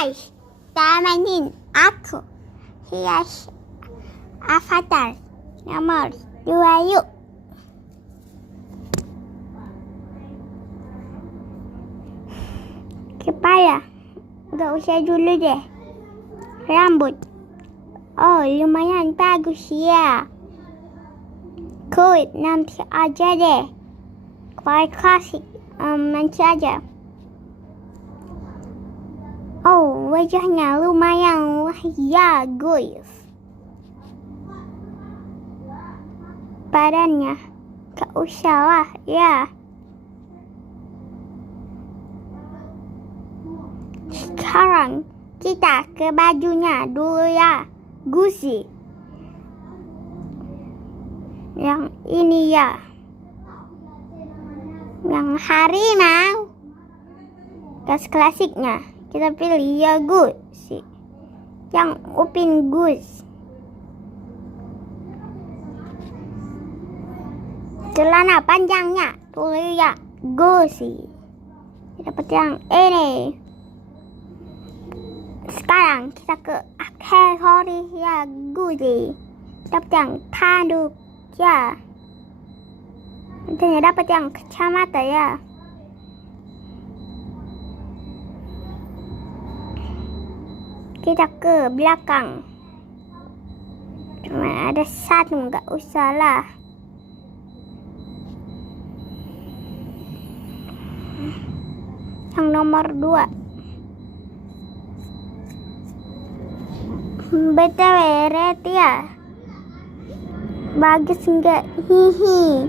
Guys, tamanin aku hias avatar nomor 2 yuk. Kepala, gak usah dulu deh. Rambut, oh lumayan bagus ya. Kulit nanti aja deh. Kulit klasik nanti aja. Oh, wajahnya lumayan ya guys. Badannya gak usah lah ya. Sekarang kita ke bajunya dulu ya. Gucci. Yang ini ya. Yang harimau. Tas klasiknya. Kita pilih ya Gucci. Yang Upin Gucci. Celana panjangnya tulis ya Gucci. Dapat yang ini. Sekarang kita ke aksesoris ya Gucci. Dapat yang tanduk ya. Nantinya dapat yang kacamata ya. Kita ke belakang. Cuma ada satu, nggak usah lah. Yang nomor 2. BTW red ya. Bagus nggak? Hihi.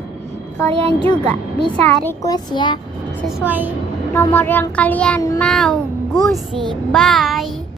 Kalian juga bisa request ya. Sesuai nomor yang kalian mau. Gucci. Bye.